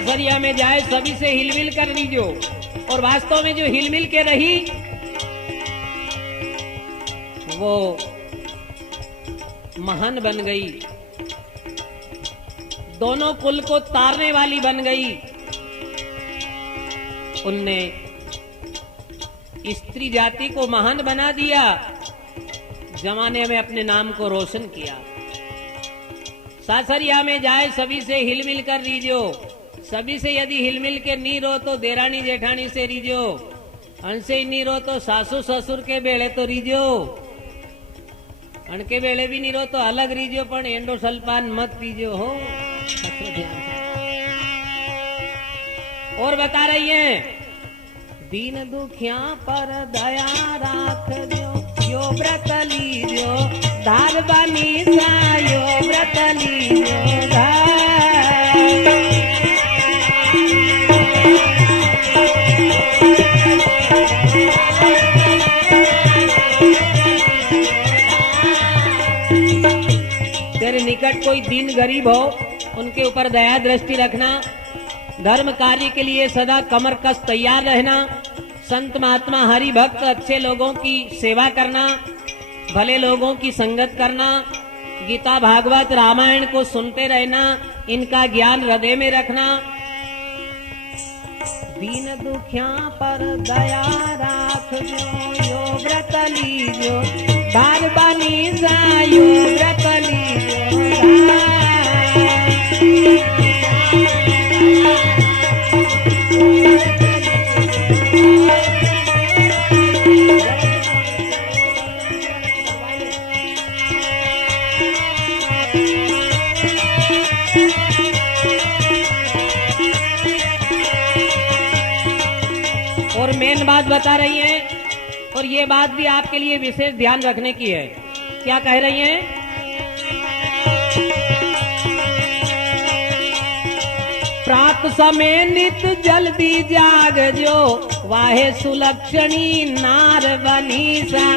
सासरिया में जाए सभी से हिलमिल कर लीजो। और वास्तव में जो हिलमिल के रही वो महान बन गई, दोनों कुल को तारने वाली बन गई। उनने स्त्री जाति को महान बना दिया, जमाने में अपने नाम को रोशन किया। सासरिया में जाए सभी से हिलमिल कर रीजो। सभी से यदि हिलमिल के नी रो तो देरानी जेठानी से रीजो, अनसे नी रो तो सासू ससुर के बेड़े तो रीजो, अणके बेड़े भी नी रो तो अलग रीजो, पण एंडो सल्पान मत पीजो हो। और बता रही है, दीन दुखिया पर दया राख जो, यो व्रत लीजो धार बनी सा, यो व्रत लीजो धार। तेरे निकट कोई दीन गरीब हो, उनके ऊपर दया दृष्टि रखना, धर्म कार्य के लिए सदा कमर कस तैयार रहना, संत महात्मा हरि भक्त अच्छे लोगों की सेवा करना, भले लोगों की संगत करना, गीता भागवत रामायण को सुनते रहना, इनका ज्ञान हृदय में रखना। दीन दुखिया पर दया राख जो, यो व्रत लीजो धार बनी सा, यो व्रत लीजो धार। और मेन बात बता रही हैं, और ये बात भी आपके लिए विशेष ध्यान रखने की है। क्या कह रही हैं? प्रात समय नित जल्दी जाग जो, वाहे सुलक्षणी नार बनी सा,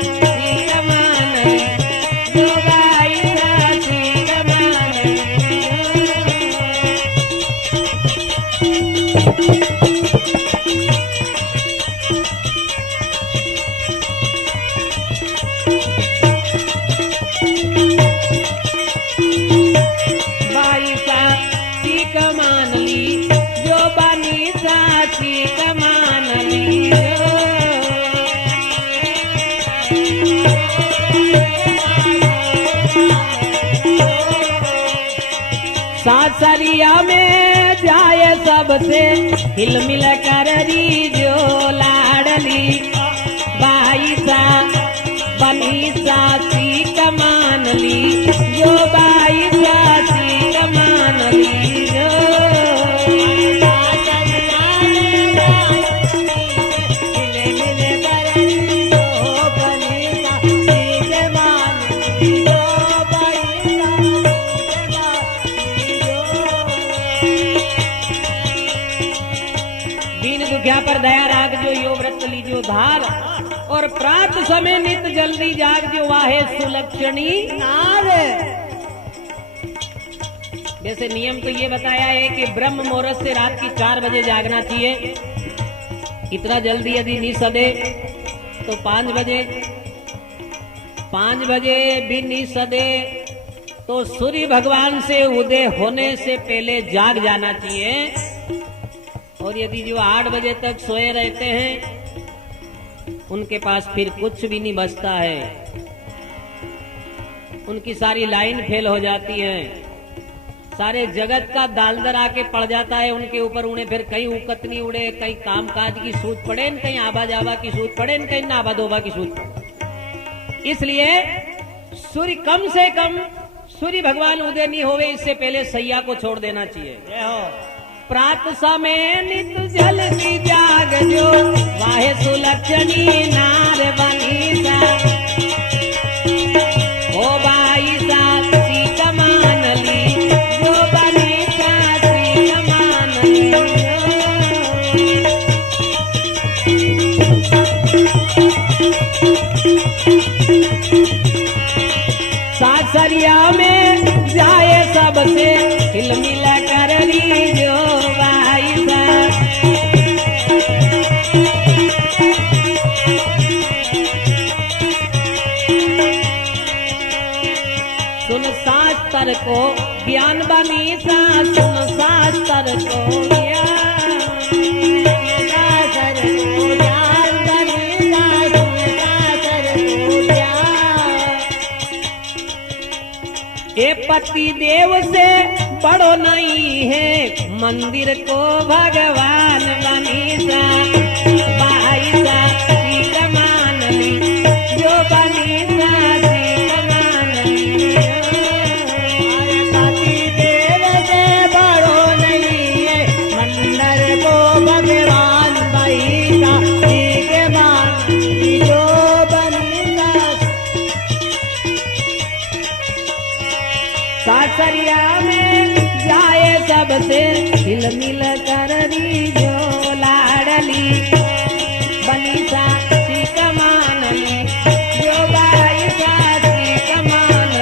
सासरिया में जाए सबसे हिलमिल कर रीजो लाडली, बाई सा बनी सासी कमान ली, जो बाई सासी कमान ली जो। पर दया राग जो, यो व्रत लीजो धार। और प्रात समय नित जल्दी जाग जो, वाहे सुलक्षणी नार। जैसे नियम तो ये बताया है कि ब्रह्म मुहूर्त से रात की 4 बजे जागना चाहिए। इतना जल्दी यदि नहीं सदे तो 5 बजे, 5 बजे भी नहीं सदे तो सूर्य भगवान से उदय होने से पहले जाग जाना चाहिए। और यदि जो 8 बजे तक सोए रहते हैं, उनके पास फिर कुछ भी नहीं बचता है, उनकी सारी लाइन फेल हो जाती है, सारे जगत का दालदर आके पड़ जाता है उनके ऊपर। उन्हें फिर कहीं उकत नहीं उड़े, कहीं काम काज की सूझ पड़े, कहीं आबा जाबा की सूझ पड़े, कहीं नाबा दोबा की सूझ पड़े। इसलिए सूर्य कम से कम, सूर्य भगवान उदय नहीं होवे इससे पहले सैया को छोड़ देना चाहिए। प्रात समय नित जल्दी जाग जो, वाहे सुलक्षणी नार बनी सा, ओ बाई सासी कमान ली, जो बनी सासी कमान ली। सासरिया में जाए सबसे हिलमिल कर लीजो, सुन शास्त्र को ज्ञान बनीसा, सुन शास्त्र को ज्ञान, शास्त्र को ज्ञान बनीसा, सुन शास्त्र को ज्ञान। ये पति देव से बड़ो नहीं है, मंदिर को भगवान बनीसा, बाईसा सीख मान ली, जो बनीसा सीख मान ली। पति देव से बड़ो नहीं है, मंदिर को भगवान बनीसा सीख मान ली, जो बनीसा। सासरिया में जाए सबसे हिल मिल कर दी, जो लाडली बनीसा सीख मान ली, जो बाईसा सीख मान ली।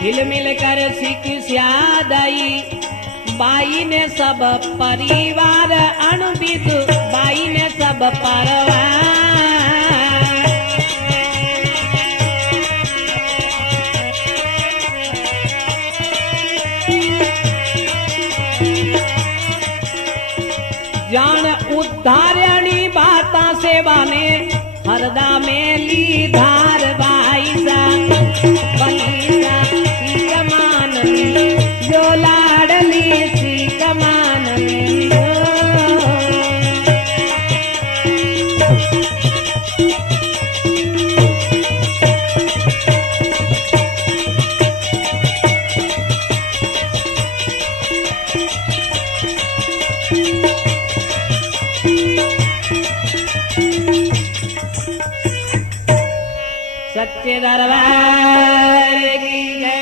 हिल मिल कर सीख स्यादाई, बाई ने सब परिवार अणुविद, बाई ने सब परिवार। जान उद्धारणी बाता सेवा ने हरदा में ली धार, बाईसा बनीसा सीख मान ली, जो लाडली सीख मान ली। सच्चे दरबार की जय।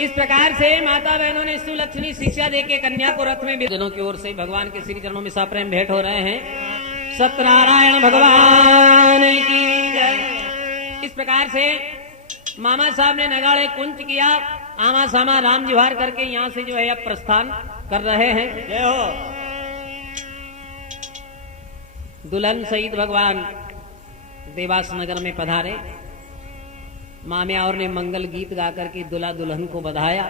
इस प्रकार से माता बहनों ने सुलक्षणी शिक्षा देके कन्या को रथ में जनों की ओर से भगवान के श्री चरणों में सप्रेम भेंट हो रहे हैं। सत्यनारायण भगवान की जय। इस प्रकार से मामा साहब ने नगाड़े कुंच किया, आमा सामा राम जुहार करके यहाँ से जो है अब प्रस्थान कर रहे हैं। जय हो। दुल्हन सहित भगवान देवास नगर में पधारे। माम्या और ने मंगल गीत गा करके दुल्हा दुल्हन को बधाया।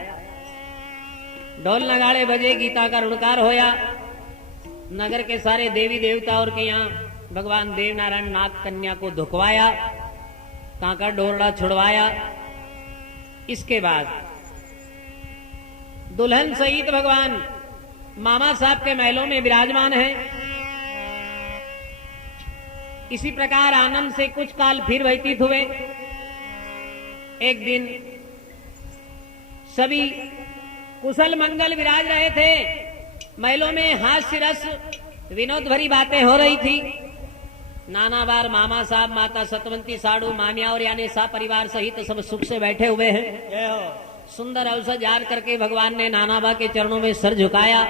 ढोल नगाड़े बजे, गीता का ऋणकार होया। नगर के सारे देवी देवता और के यहाँ भगवान देव नारायण नाग कन्या को धुकवाया, कांका डोरड़ा छुड़वाया। इसके बाद दुल्हन सहित भगवान मामा साहब के महलों में विराजमान है। इसी प्रकार आनंद से कुछ काल फिर व्यतीत हुए। एक दिन सभी कुशल मंगल विराज रहे थे। महलों में हास्य रस विनोद भरी बातें हो रही थी। नाना बार मामा साहब, माता सतवंती, साड़ू, मामिया और यानी सा परिवार सहित सब सुख से बैठे हुए हैं। सुंदर अवसर जार करके भगवान ने नानाबा के चरणों में सर झुकाया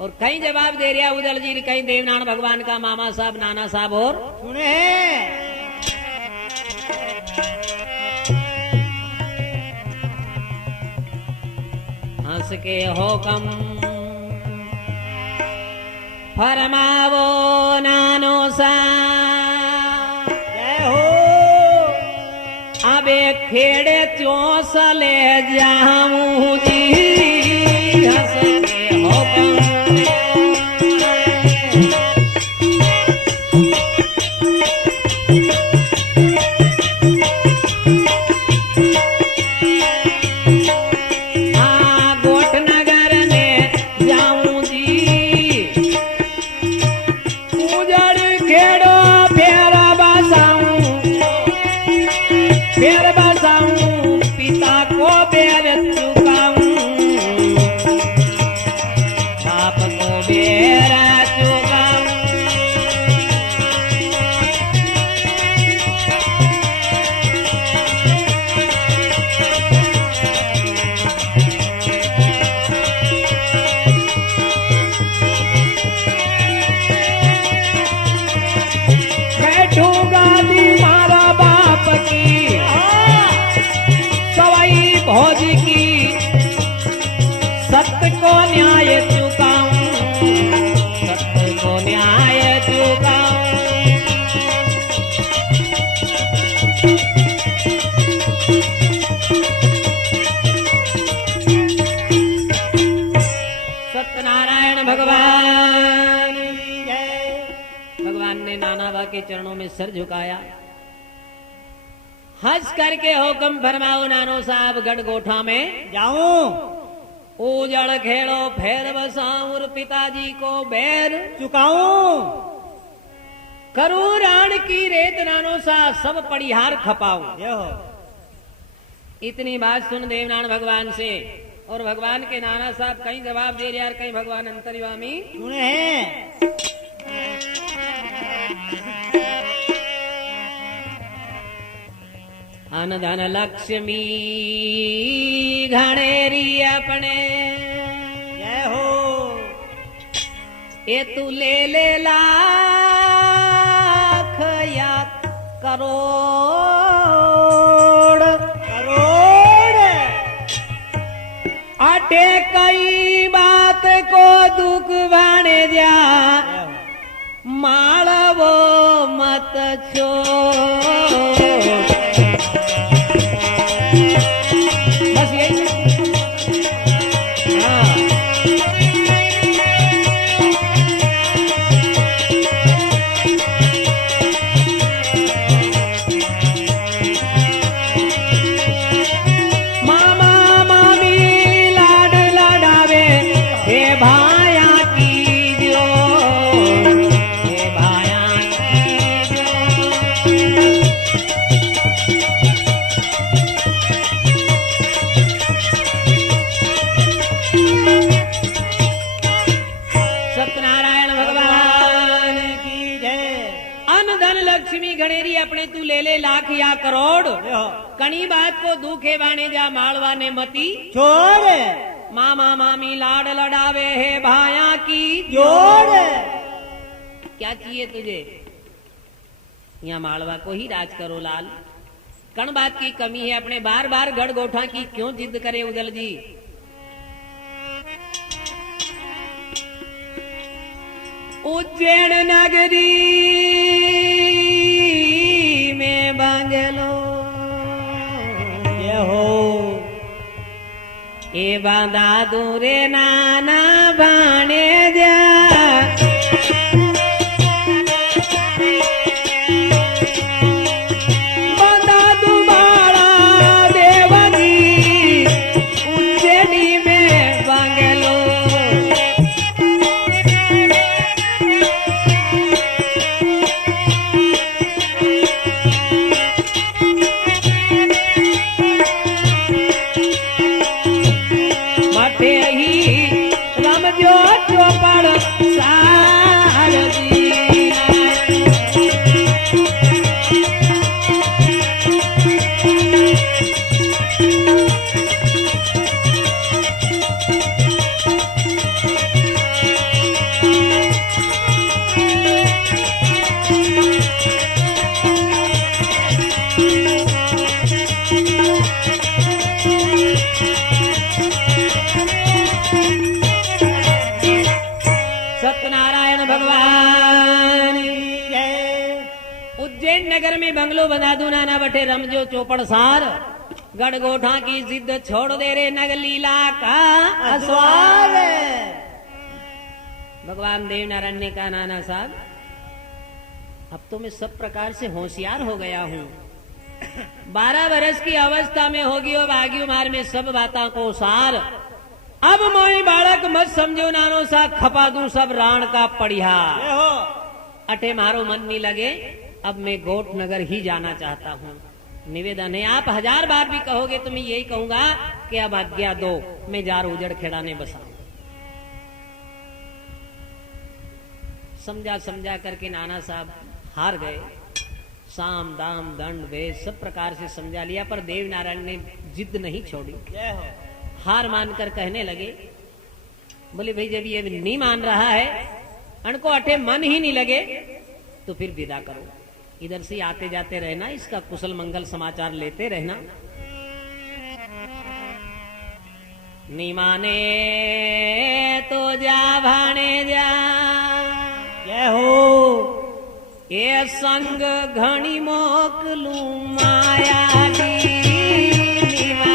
और कहीं जवाब दे रहा उदल जी, कहीं देवनारायण भगवान का मामा साहब, नाना साहब और सुने हंस के होकम फरमावो नानो सा। जय हो। अबे खेड़े चौसले जाऊं जी, हंस के होकम बेर बसाऊं, पिता को बेर चुकाऊं। ने नानाबा के चरणों में सर झुकाया। हंस करके हुक्म फरमाओ नानो साहब गढ़गोठा में जाऊं उजड़ खेड़ो फेर बसाऊं पिताजी को बैर चुकाऊं करूं राण की रेत नानो सा सब पड़िहार खपाऊं। ये हो इतनी बात सुन देवनारायण भगवान से और भगवान के नाना साहब कहीं जवाब दे रहे यार कहीं भगवान अंतर्यामी सुने हैं। अन धन लक्ष्मी घनेरी अपने जय हो ये तू ले लाख या करोड़ अटे कई बात को दुख भाने जा मालवो मत छोड़। बस यही हाँ। मामा मामी लाड लडावे हे भाया की जो हे भाया की जो। सत्यनारायण भगवान की जय। अन धन लक्ष्मी गणेरी अपने तू ले ले लाख या करोड़ ये हो कणी बात को दुखे बाने जा मालवा ने मती छोड़ मामा मामी लाड लडावे है भाया की जोड़ क्या चाहिए तुझे यहाँ मालवा को ही राज करो लाल। कण बात की कमी है अपने बार बार गढ़ गोठा की क्यों जिद करे उदल जी। उज्जैन नगरी में बंगलो ये हो ए बांधा दूरे नाना भाने जा बांधा दुबारा देवजी उज्जैनी में बंगलो। मठे ही रमजो चौपड़ सारदी सत्यनारायण भगवान उज्जैन नगर में बंगलो बना दू नाना बटे रमजो चौपड़ सार गढ़गोठा की जिद छोड़ दे रे नगलीला का अस्वाद भगवान देवनारायण ने कहा नाना साहब अब तो मैं सब प्रकार से होशियार हो गया हूँ। 12 वर्ष की अवस्था में होगी अब आगी मार में सब बातों को सार। अब मोई बालक मत समझो नानो सा खपा दूं सब राण का पड़िया। ये हो अटे मारो मन नहीं लगे अब मैं गोट नगर ही जाना चाहता हूँ। निवेदन है आप 1000 बार भी कहोगे तो मैं यही कहूंगा कि अब आज्ञा दो मैं जार उजड़ खेड़ाने बसाऊं। समझा समझा करके नाना साहब हार गए। साम दाम दंड वेद सब प्रकार से समझा लिया पर देवनारायण ने जिद नहीं छोड़ी। ये हो हार मानकर कहने लगे बोले भाई जब ये नहीं मान रहा है अनको अठे मन ही नहीं लगे तो फिर विदा करो। इधर से आते जाते रहना इसका कुशल मंगल समाचार लेते रहना। नहीं माने तो जा भाने जा ये हो ये संग घणी मोकलू माया दी नीवा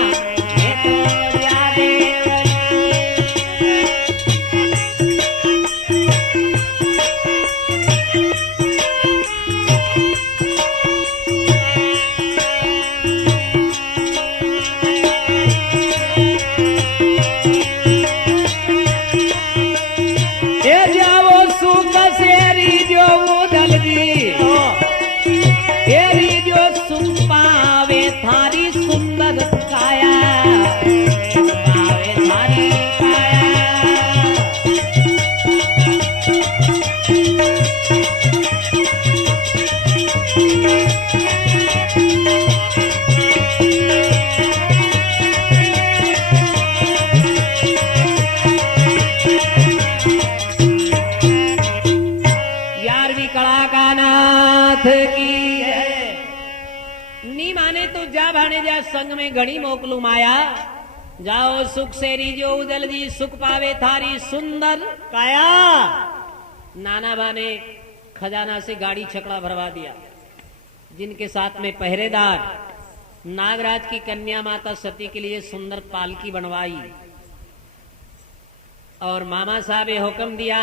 ये तो जा देवनी। सुख सेरी जो उदल जी तेरी जो सुख पावे थारी सुंदर काया पावे थारी काया। नी माने तो जा भाने जा संग में घड़ी मोकलू माया जाओ सुख सेरी जो उदल जी सुख पावे थारी सुंदर काया। नाना बा ने खजाना से गाड़ी छकड़ा भरवा दिया। जिनके साथ में पहरेदार नागराज की कन्या माता सती के लिए सुंदर पालकी बनवाई और मामा साहब ने हुक्म दिया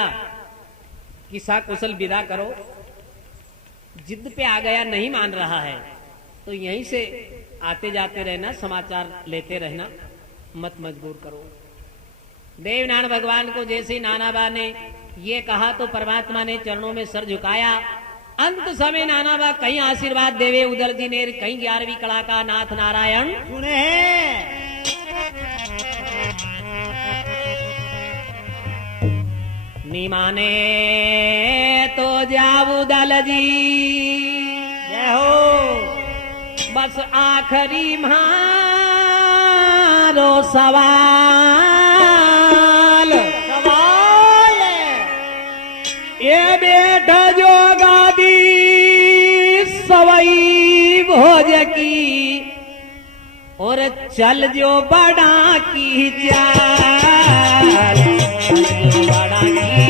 कि कुशल विदा करो। जिद पे आ गया, नहीं मान रहा है तो यहीं से आते जाते रहना, समाचार लेते रहना, मत मजबूर करो। देवनारायण भगवान को जैसे नानाबा ने ये कहा तो परमात्मा ने चरणों में सर झुकाया। अंत समय नानाबा कहीं आशीर्वाद देवे उदल जी ने, कहीं 11वीं कला का नाथ नारायण सुने हैं। निमाने तो जाऊ दल जी जय हो। बस आखिरी मारो सवाल ये बेटा जो गादी सवई भोज की और चल जो बड़ा की चाल, चल जो बड़ा की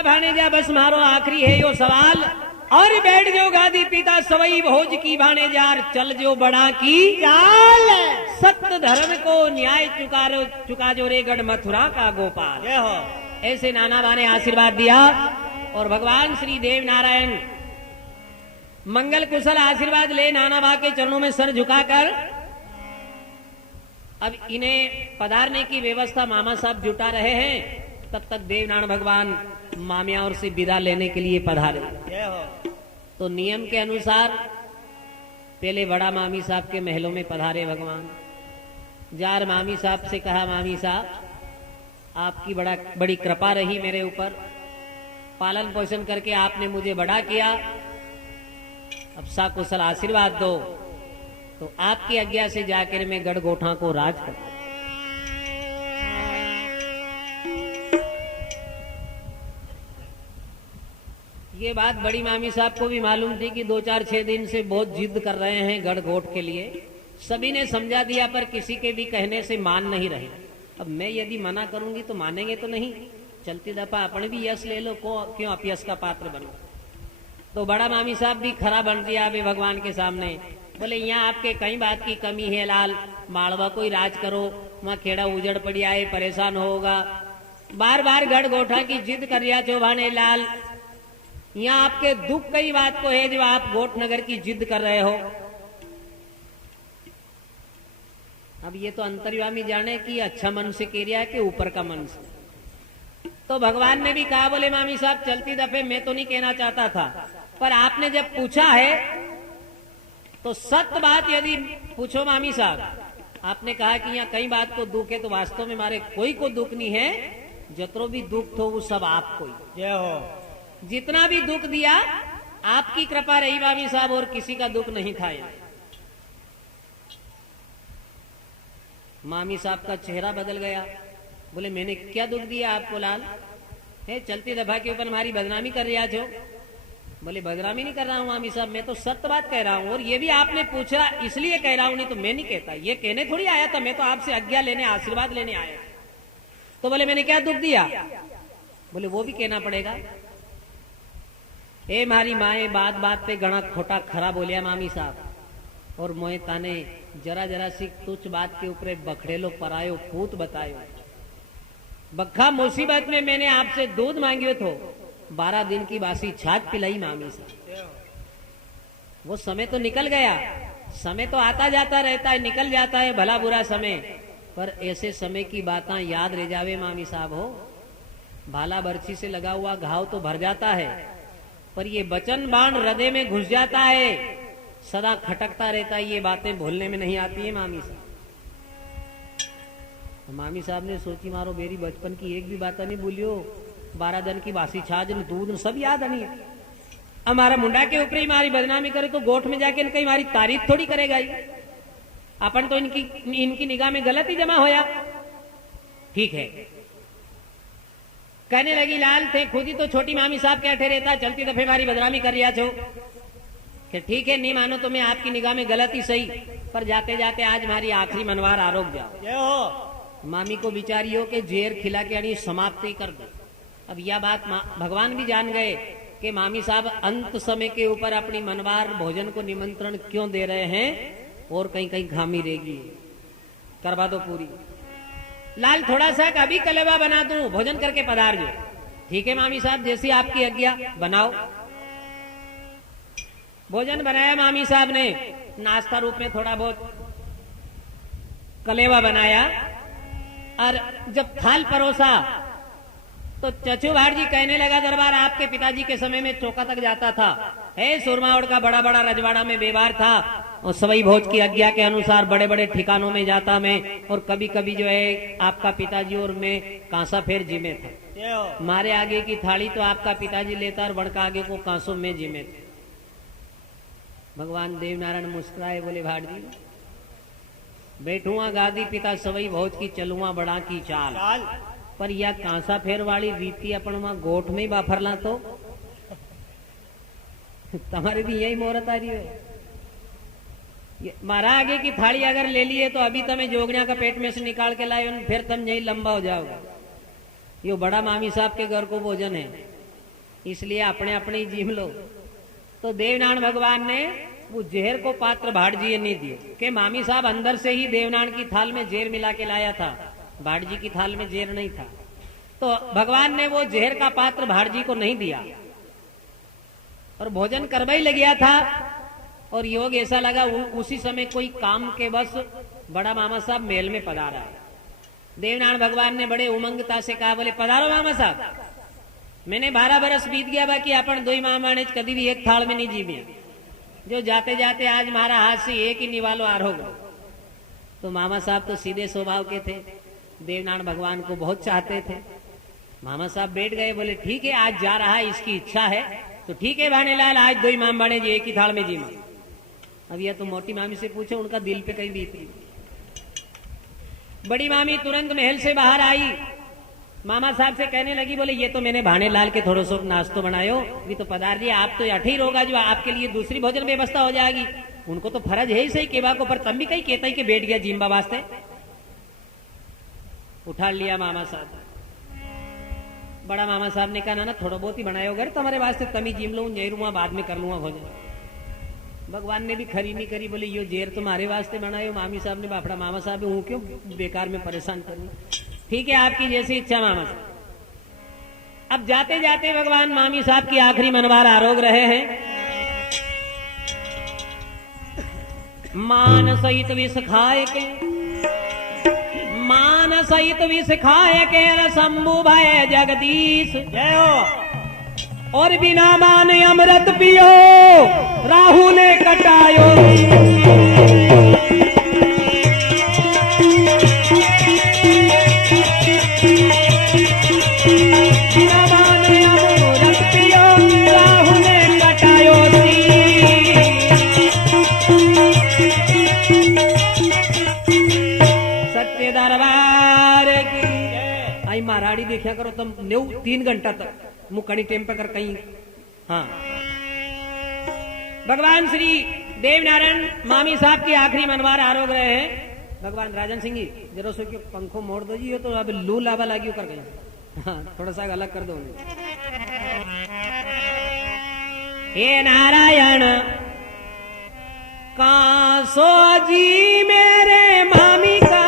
भानेजा बस मारो आखिरी है यो सवाल और बैठ जो गादी पिता सवई भोज की भानेजार चल जो बड़ा की चाल। सत्य धर्म को न्याय चुका जो रे गढ़ मथुरा का गोपाल। जय हो। ऐसे नानाबा ने आशीर्वाद दिया और भगवान श्री देव नारायण मंगल कुशल आशीर्वाद ले नानाबा के चरणों में सर झुकाकर अब इन्हें पधारने की व्यवस्था मामा साहब जुटा रहे हैं। तब तक देवनारायण भगवान मामिया और से विदा लेने के लिए पधारे। जय हो। तो नियम के अनुसार पहले बड़ा मामी साहब के महलों में पधारे भगवान। जार मामी साहब से कहा, मामी साहब आपकी बड़ी कृपा रही मेरे ऊपर, पालन पोषण करके आपने मुझे बड़ा किया, अब साकुशल आशीर्वाद दो। तो आपकी आज्ञा से जाकर मैं गढ़गोठा को राज करता। ये बात बड़ी मामी साहब को भी मालूम थी कि 2-4-6 दिन से बहुत जिद कर रहे हैं गढ़गोट के लिए। सभी ने समझा दिया पर किसी के भी कहने से मान नहीं रहे। अब मैं यदि मना करूंगी तो मानेंगे तो नहीं, चलती दफा अपने भी यश ले लो, क्यों अपयश का पात्र बनो। तो बड़ा मामी साहब भी खरा बन दिया अभी भगवान के सामने। बोले यहाँ आपके कई बात की कमी है लाल, माड़वा कोई राज करो, वहाँ खेड़ा उजड़ पड़ी आए परेशान होगा। बार बार गढ़गोठा की जिद कर रिया चौभाने लाल, यहाँ आपके दुख कई बात को है जो आप गोट नगर की जिद कर रहे हो। अब ये तो अंतर्यामी जाने की अच्छा मन से कह रिया के ऊपर का मन से। तो भगवान ने भी कहा, बोले मामी साहब चलती दफे मैं तो नहीं कहना चाहता था, पर आपने जब पूछा है तो सत्य बात यदि पूछो मामी साहब, आपने कहा कि यहाँ कई बात को दुख है, तो वास्तव में हमारे कोई को दुख नहीं है, जतरो भी दुख हो वो सब आपको ही। जय हो। जितना भी दुख दिया आपकी कृपा रही मामी साहब, और किसी का दुख नहीं था। मामी साहब का चेहरा बदल गया। बोले मैंने क्या दुख दिया आपको लाल? है चलती दफा के ऊपर हमारी बदनामी कर रहा जो। बोले बदनामी नहीं कर रहा हूं मामी साहब, मैं तो सत्य बात कह रहा हूं, और ये भी आपने पूछा इसलिए कह रहा हूं, नहीं तो मैं नहीं कहता। ये कहने थोड़ी आया था, मैं तो आपसे आज्ञा लेने आशीर्वाद लेने आया। तो बोले मैंने क्या दुख दिया? बोले वो भी कहना पड़ेगा। ए मारी माए बात बात पे घना खोटा खरा बोलिया मामी साहब और मोए ताने जरा जरा सी तुच्छ बात के ऊपर बखड़ेलो परायो पूत बतायो। बखा मुसीबत में मैंने आपसे दूध मांगियो तो 12 दिन की बासी छाछ पिलाई मामी साहब। वो समय तो निकल गया, समय तो आता जाता रहता है, निकल जाता है भला बुरा समय, पर ऐसे समय की बातें याद रह जावे मामी साहब हो। भाला बर्छी से लगा हुआ घाव तो भर जाता है, पर ये वचन बाण हृदय में घुस जाता है, सदा खटकता रहता है, ये बातें भूलने में नहीं आती है मामी साहब। मामी साहब ने सोची मारो मेरी बचपन की एक भी बात नहीं भूलियो, 12 दिन की बासी छाछ दूध सब याद नहीं है। हमारा मुंडा के ऊपर ही मारी बदनामी करे तो गोठ में जाके इनकी हमारी तारीफ थोड़ी करेगा ही। अपन तो इनकी निगाह में गलत ही जमा होया। ठीक है, कहने लगी लाल थे खुद ही तो छोटी मामी साहब क्या ठहरे था, चलती दफे हमारी बदनामी कर रिया छो कि ठीक है नहीं मानो तो मैं आपकी निगाह में गलत ही सही, पर जाते जाते आज हमारी आखिरी मनवार आरोप जाओ। मामी को बिचारी हो के जेर खिला के यानी समाप्त ही कर दो। अब यह बात भगवान भी जान गए कि मामी साहब अंत समय के ऊपर अपनी मनवार भोजन को निमंत्रण क्यों दे रहे हैं और कहीं कहीं खामी रहेगी, करवा दो पूरी। लाल थोड़ा सा अभी कलेवा बना दूं, भोजन करके पधार जो। ठीक है मामी साहब जैसी आपकी आज्ञा, बनाओ। भोजन बनाया मामी साहब ने, नाश्ता रूप में थोड़ा बहुत कलेवा बनाया, और जब थाल परोसा तो चचू भाट जी कहने लगा दरबार आपके पिताजी के समय में चौका तक जाता था, सुरमावड़ का बड़ा बड़ा रजवाड़ा में व्यवहार था, और सवई भोज की आज्ञा के अनुसार बड़े बड़े ठिकानों में जाता मैं, और कभी कभी जो है आपका पिताजी और मैं कांसा फेर जिमे था। मारे आगे की थाली तो आपका पिताजी लेता और बड़का आगे को कांसों में जिमे थे। भगवान देवनारायण मुस्कुराए बोले भाट जी बैठुआ गादी पिता सवई भोज की चलुआ बड़ा की चाल, पर यह कांसा फेर वाली रीति अपन वहां गोठ में ही बाफरला तो तुम्हारे भी यही मोहरत आ रही है। मारा आगे की थाली अगर ले लिए तो अभी तुम्हें जोगनिया का पेट में से निकाल के लाए, फिर तुम यही लंबा हो जाओगे। यो बड़ा मामी साहब के घर को भोजन है, इसलिए अपने अपने ही जीम लो। तो देवनारायण भगवान ने वो जहर को पात्र भाट जी नहीं दिए कि मामी साहब अंदर से ही देवनारायण की थाल में जहर मिला के लाया था, भाट जी की थाल में जहर नहीं था। तो भगवान ने वो जहर का पात्र भाट जी को नहीं दिया और भोजन करवा ही लग गया था। और योग ऐसा लगा उसी समय कोई काम के बस बड़ा मामा साहब मेल में पधारा है। देवनारायण भगवान ने बड़े उमंगता से कहा बोले पधारो मामा साहब, मैंने 12 बरस बीत गया बाकी अपन दो ही मामा ने कभी भी एक थाल में नहीं जीवे, जो जाते जाते आज हमारा हाथ से एक ही निवालो आर होगा। तो मामा साहब तो सीधे स्वभाव के थे, देवनारायण भगवान को बहुत चाहते थे। मामा साहब बैठ गए, बोले ठीक है आज जा रहा है, इसकी इच्छा है तो ठीक है भानेलाल, आज दो ही माम बाणे जी एक ही थाल में जीमा। अब यह तो मोटी मामी से पूछे, उनका दिल पे कहीं बीती। बड़ी मामी तुरंत महल से बाहर आई, मामा साहब से कहने लगी बोले ये तो मैंने भानेलाल के थोड़ा सा नाश्तो बनायो, भी तो पधार दिया, आप तो अठी होगा जो आपके लिए दूसरी भोजन व्यवस्था हो जाएगी। उनको तो फर्ज है ही सही केवा को, पर तब भी कहीं कहता ही कि बैठ गया जिम्बा वास्ते। उठा लिया मामा साहब। बड़ा मामा साहब ने कहा ना थोड़ा बहुत ही बनायो घर तुम्हारे वास्ते, तमी जिम लो जेरूंगा बाद में कर लूंगा भोजन। भगवान ने भी खरी नहीं करी, बोले यो जेर तुम्हारे वास्ते बनायो। मामी साहब ने बापड़ा मामा साहब हूं क्यों बेकार में परेशान करनी, ठीक है आपकी जैसी इच्छा मामा साहब। अब जाते जाते भगवान मामी साहब की आखिरी मनवार आरोग रहे हैं। मान सहित विष खाए के, मान सहित विष खाए के शंभु भय जगदीश, जय हो। और बिना मान अमृत पियो राहु ने कटायो। बिना मान अमृत पियो राहु ने कटायो। सत्य दरबार की आई महाराड़ी देखा करो तुम 3 घंटा तक मुकड़ी टेम पर कर कहीं। हाँ, भगवान श्री देवनारायण मामी साहब की आखिरी मनवार आरोग रहे हैं। भगवान राजन सिंह जी जरा सो पंखो मोड़ दो जी, तो अब लू लावा लागी कर गई। हाँ, थोड़ा सा अलग कर दो। हे नारायण कासो जी मेरे मामी का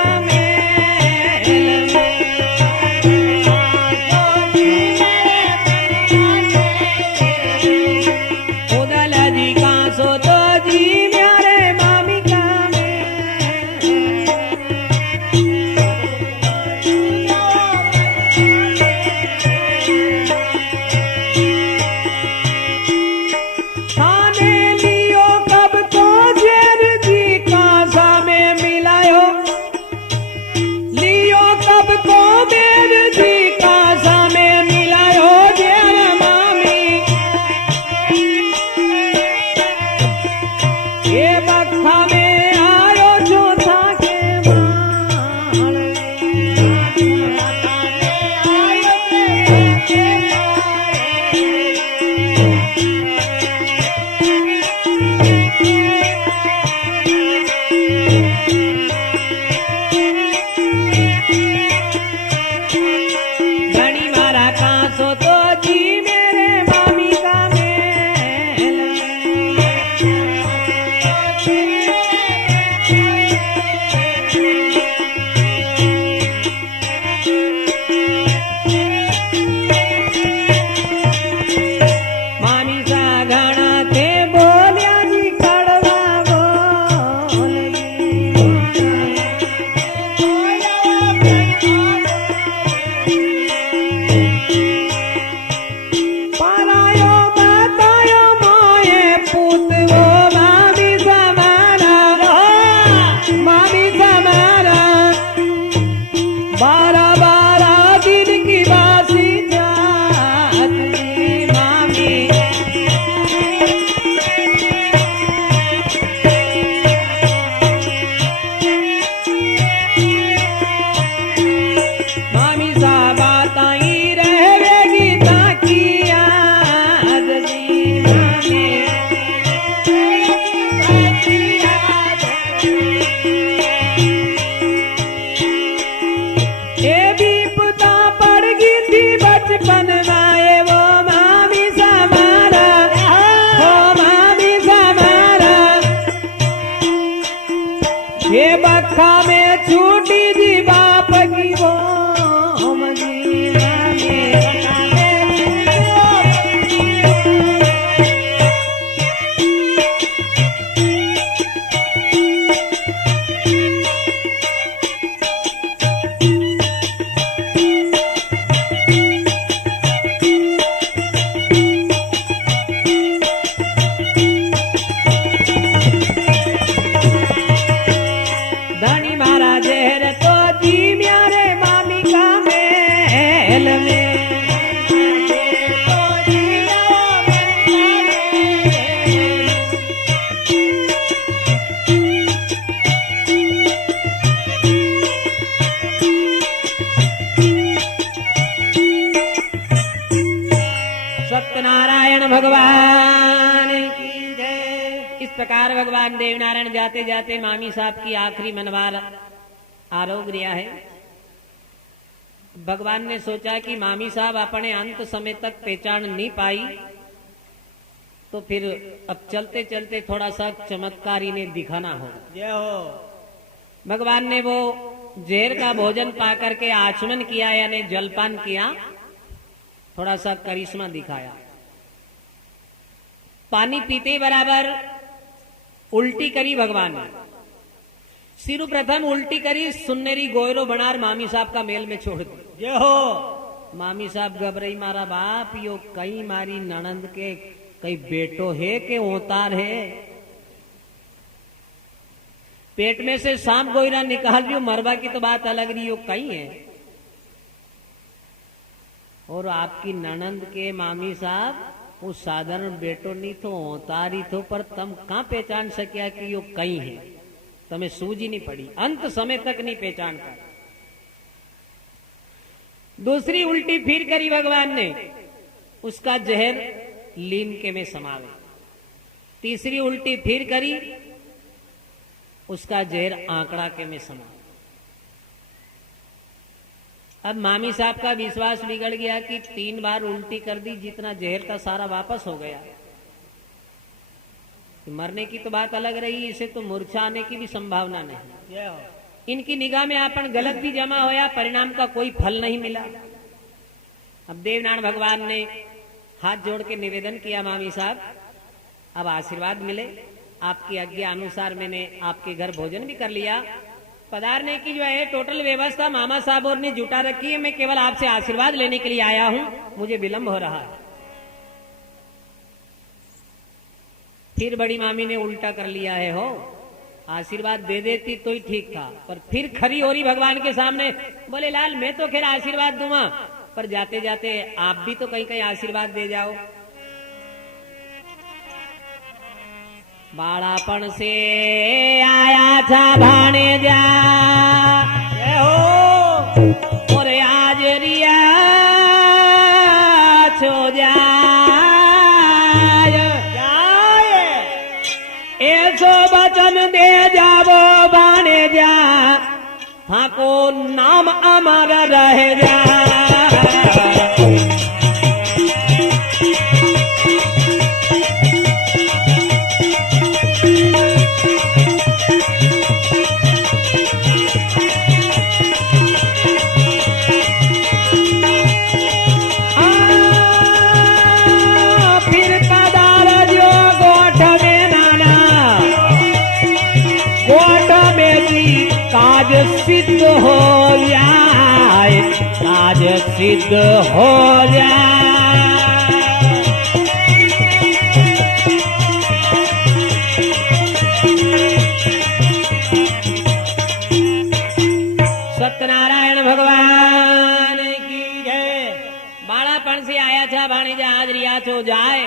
भगवान की जय। इस प्रकार भगवान देवनारायण जाते जाते मामी साहब की आखिरी मनवार आरोग रिया है। भगवान ने सोचा कि मामी साहब अपने अंत समय तक पहचान नहीं पाई, तो फिर अब चलते चलते थोड़ा सा चमत्कार इन्हें दिखाना हो। जय हो। भगवान ने वो जहर का भोजन पाकर के आचमन किया, यानी जलपान किया, थोड़ा सा करिश्मा दिखाया। पानी पीते बराबर उल्टी करी भगवान ने। सिरु प्रथम उल्टी करी, सुन्नेरी गोयरो बनार मामी साहब का मेल में छोड़ दी। जय हो। मामी साहब घबराई, मारा बाप यो कई मारी ननंद के कई बेटो है के ओतार है। पेट में से सांप गोयरा निकाल रही हो, मरवा की तो बात अलग रही, यो कई है। और आपकी ननंद के मामी साहब वो साधारण बेटो नहीं तो ओतारी थो, पर तम कहां पहचान सक्या कि यो कई है? तमें सूझी नहीं पड़ी, अंत समय तक नहीं पहचान कर। दूसरी उल्टी फिर करी भगवान ने, उसका जहर लीन के में समावे। तीसरी उल्टी फिर करी, उसका जहर आंकड़ा के में समा। अब मामी साहब का विश्वास बिगड़ गया कि 3 बार उल्टी कर दी, जितना जहर था सारा वापस हो गया। मरने की तो बात अलग रही, इसे तो मूर्छा आने की भी संभावना नहीं। जय हो। इनकी निगाह में आपन गलत भी जमा होया, परिणाम का कोई फल नहीं मिला। अब देवनारायण भगवान ने हाथ जोड़ के निवेदन किया, मामी साहब अब आशीर्वाद मिले, आपकी आज्ञा अनुसार मैंने आपके घर भोजन भी कर लिया। पधारने की जो है टोटल व्यवस्था मामा साहब और ने जुटा रखी है, मैं केवल आपसे आशीर्वाद लेने के लिए आया हूं, मुझे विलंब हो रहा है। फिर बड़ी मामी ने उल्टा कर लिया है, हो आशीर्वाद दे देती तो ही ठीक था, पर फिर खरी हो रही भगवान के सामने। बोले लाल मैं तो खैर आशीर्वाद दूंगा, पर जाते जाते आप भी तो कहीं कहीं आशीर्वाद दे जाओ। बाड़ापन से आया था भाणेजा, जय हो। और आज रिया छो जाय, ऐसो वचन दे जावो भाणेजा, थाको नाम अमर रह जा। काज सिद्ध हो जाए, काज सिद्ध हो जाए। सत्यनारायण भगवान की जय। बाड़ापन से आया था भाणेजा, आज रिया हो जाए,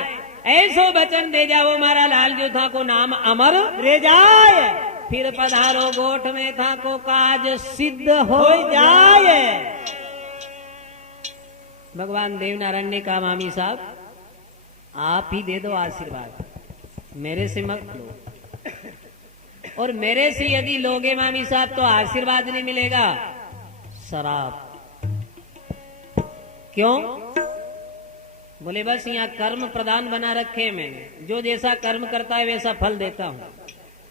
ऐसो वचन दे जाओ मारा लाल जो था को नाम अमर रे जाए। फिर पधारो गोठ में था को काज सिद्ध हो जाए। भगवान देवनारायण ने कहा मामी साहब आप ही दे दो आशीर्वाद, मेरे से मत लो, और मेरे से यदि लोगे मामी साहब तो आशीर्वाद नहीं मिलेगा, शराब। क्यों? बोले बस यहाँ कर्म प्रदान बना रखे मैंने, जो जैसा कर्म करता है वैसा फल देता हूं।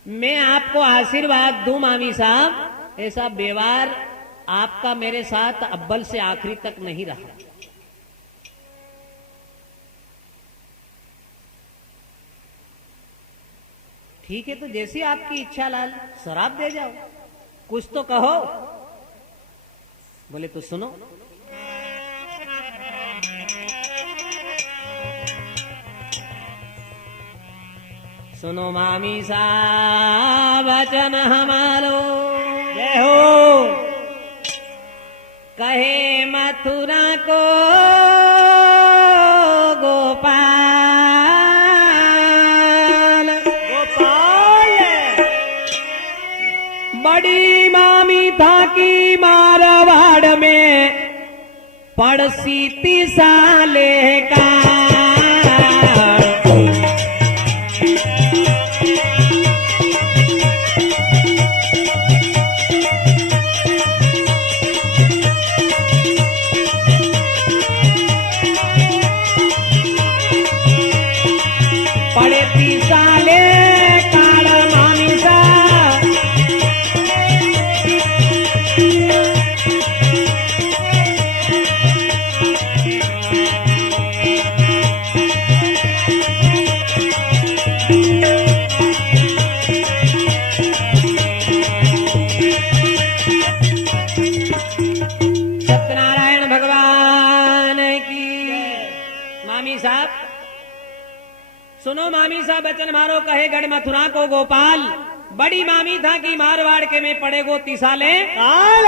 मैं आपको आशीर्वाद दूं मामी साहब, ऐसा व्यवहार आपका मेरे साथ अव्वल से आखिरी तक नहीं रहा। ठीक है तो जैसी आपकी इच्छा लाल, शराब दे जाओ, कुछ तो कहो। बोले तो सुनो, सुनो मामी साहब वचन हमारो, जय हो। कहे मथुरा को गोपाल, गोपाल बड़ी मामी था की मारवाड़ में पड़सी 30 साले का। सुनो मामी सा बचन मारो, कहे गढ़ मथुरा को गोपाल, बड़ी मामी था कि मारवाड़ के में पड़े गो 30 साले साल।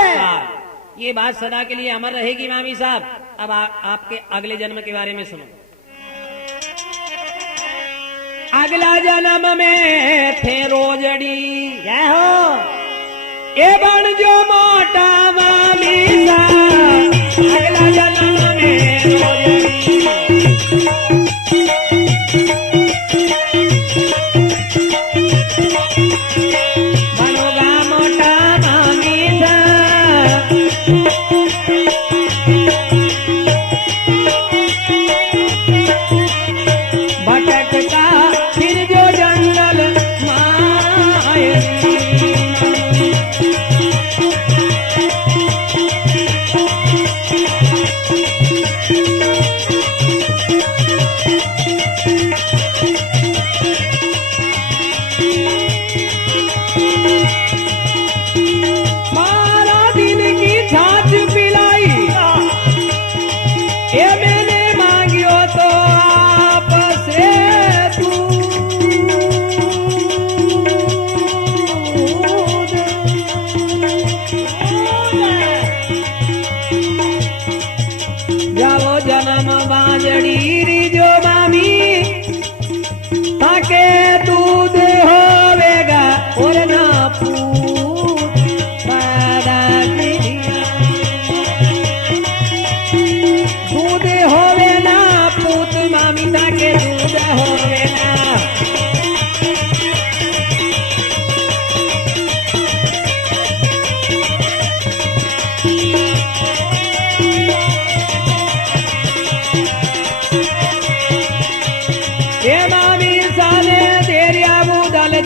ये बात सदा के लिए अमर रहेगी मामी साहब। अब आपके अगले जन्म के बारे में सुनो। अगला जन्म में थे रोजड़ी, जय हो। ए बन जो मोटा मामी सा, अगला जन्म में रोजड़ी। बनोगा मोटा मामी सा, भटकता फिर जो जंगल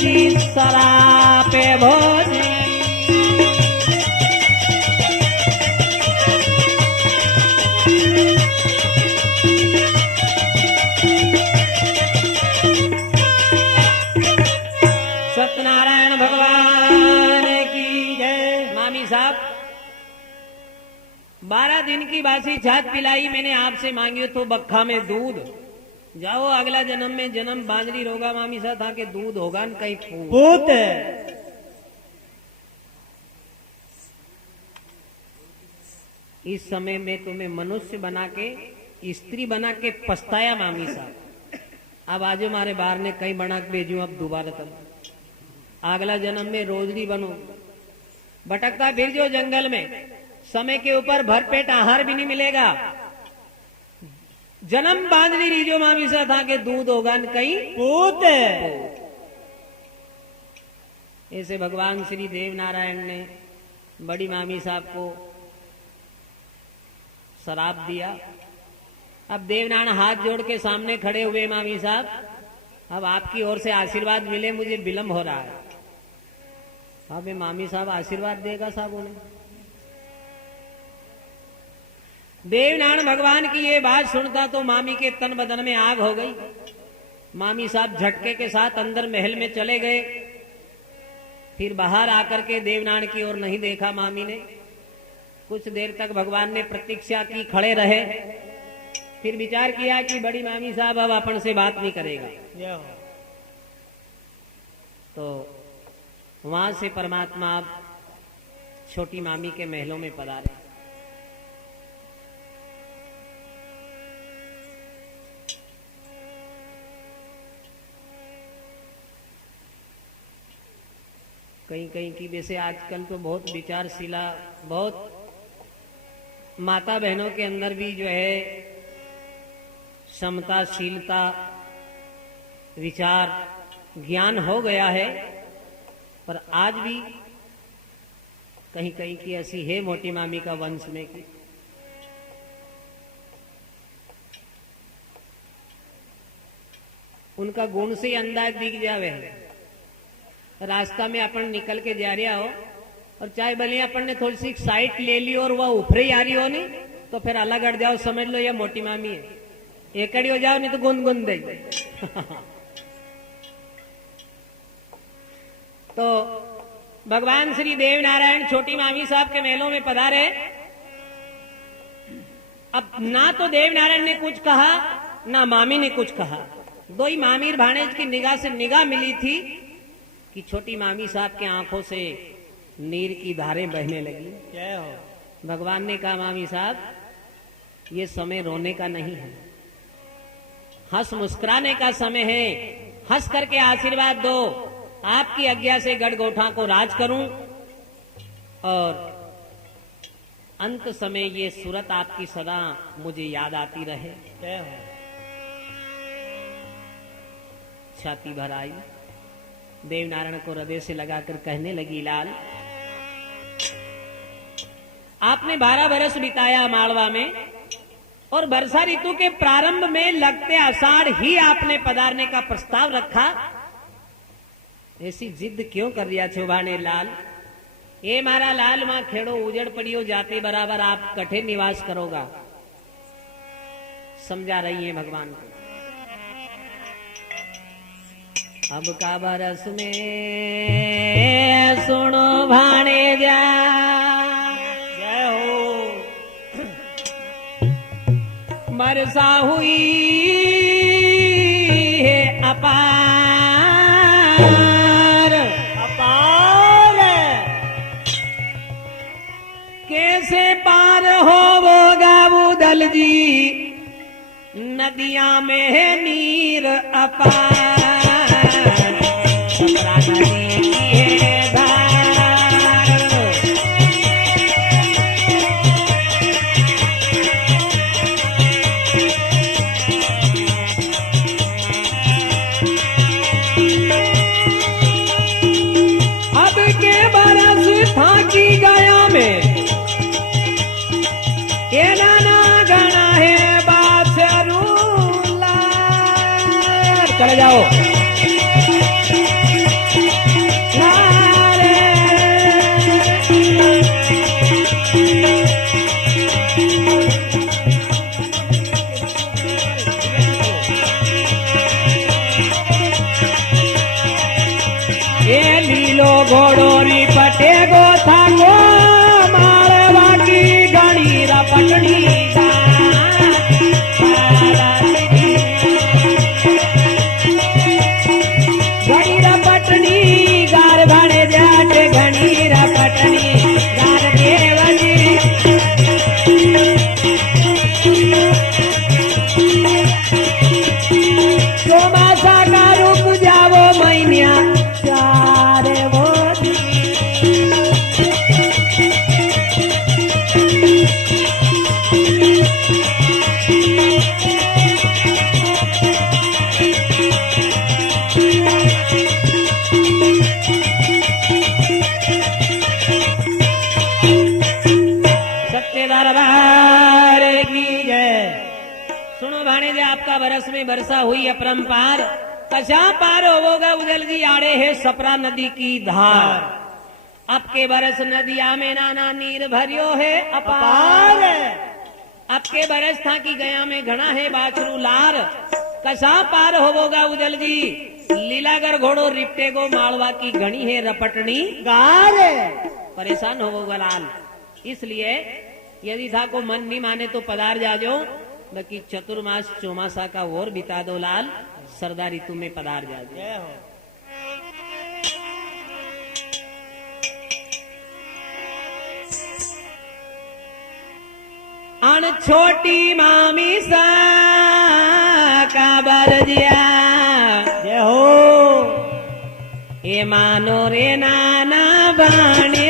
जी सरापे भोजन। सत्यनारायण भगवान की जय। मामी साहब 12 दिन की बासी छाछ पिलाई मैंने आपसे मांगी तो बक्खा में दूध। जाओ अगला जन्म में जन्म बांदरी रोगा मामी साहब था के दूध होगा न कहीं पूत। इस समय में तुम्हें मनुष्य बना के स्त्री बना के पछताया मामी साहब। अब आज हमारे बाहर ने कहीं बना के भेजू अब दोबारा तब अगला जन्म में रोजरी बनो। भटकता फिर जो जंगल में समय के ऊपर भरपेट आहार भी नहीं मिलेगा। जन्म बांधनी रीजो मामी सा था के दूध होगा न कहीं पूत। ऐसे भगवान श्री देव नारायण ने बड़ी मामी साहब को शराब दिया। अब देवनारायण हाथ जोड़ के सामने खड़े हुए मामी साहब, अब आपकी ओर से आशीर्वाद मिले, मुझे विलंब हो रहा है। अब मामी साहब आशीर्वाद देगा साहब उन्हें। देवनारायण भगवान की ये बात सुनता तो मामी के तन बदन में आग हो गई। मामी साहब झटके के साथ अंदर महल में चले गए। फिर बाहर आकर के देवनारायण की ओर नहीं देखा मामी ने। कुछ देर तक भगवान ने प्रतीक्षा की, खड़े रहे। फिर विचार किया कि बड़ी मामी साहब अब अपन से बात नहीं करेगा। तो वहां से परमात्मा अब छोटी मामी के महलों में पधारे। कहीं कहीं की वैसे आजकल तो बहुत विचारशीला, बहुत माता बहनों के अंदर भी जो है समताशीलता, विचार, ज्ञान हो गया है, पर आज भी कहीं कहीं की ऐसी है मोटी मामी का वंश में की उनका गुण से अंदाज दिख जावे है। रास्ता में अपन निकल के जा रहा हो और चाहे भले अपन ने थोड़ी सी साइट ले ली और वह ऊपरे ही आ रही हो नहीं तो फिर अलग हट जाओ, समझ लो ये मोटी मामी है। एकड़ी हो जाओ नहीं तो गुन दे। तो भगवान श्री देव नारायण छोटी मामी साहब के महलों में पधारे। अब ना तो देव नारायण ने कुछ कहा ना मामी ने कुछ कहा। दो ही मामी और भाणेज की निगाह से निगाह मिली थी कि छोटी मामी साहब के आंखों से नीर की धारें बहने लगी। जय हो। भगवान ने कहा मामी साहब ये समय रोने का नहीं है, हंस मुस्कुराने का समय है। हंस करके आशीर्वाद दो, आपकी आज्ञा से गढ़गोठा को राज करूं और अंत समय ये सूरत आपकी सदा मुझे याद आती रहे। जय हो। छाती भर आई, देवनारायण को हृदय से लगाकर कहने लगी, लाल आपने 12 बरस बिताया मालवा में और वर्षा ऋतु के प्रारंभ में लगते आषाढ़ ही आपने पधारने का प्रस्ताव रखा। ऐसी जिद क्यों कर रिया छो भाणे लाल? ये मारा लाल मां खेड़ो उजड़ पड़ियो जाते बराबर आप कठे निवास करोगा। समझा रही है भगवान को। अब का बरस में सुनो भाणे जा, जय हो। वर्षा हुई है अपार अपार। कैसे पार होगा उदल जी, नदियां में है नीर अपार। सपरा नदी की है धार, अब के बरस था की गया में ये नाना गाना है बादशाह। चले जाओ। लीलो घोड़ो री पटे गो था गो मारवा की घणी रपटनी घणी रपटनी गार भाड़े जाट घणी रपटनी गार देवनी चौमासा का रुक जावो मैनिया चारे वो सत्य दरबार की जय। सुनो भाणेजे, आपका बरस में वर्षा हुई अपरंपार, कशा पार होगा उजल जी आड़े है सपरा नदी की धार। आपके बरस नदिया में नाना नीर भरियो है अपार। आपके बरस था कि गया में घना है बाछरू लार, कशा पार होगा उजल जी लीलागर घोड़ो रिपटे गो मालवा की घनी है रपटनी गार। परेशान होगा लाल, इसलिए यदि था को मन नहीं माने तो पधार जाजो, बाकी चतुर्मास चौमासा का और बिता दो लाल, सरदा ऋतु में पधार जाजो। अन छोटी मामी सा का बरजिया जय हो, ए मानो रे नाना बाणे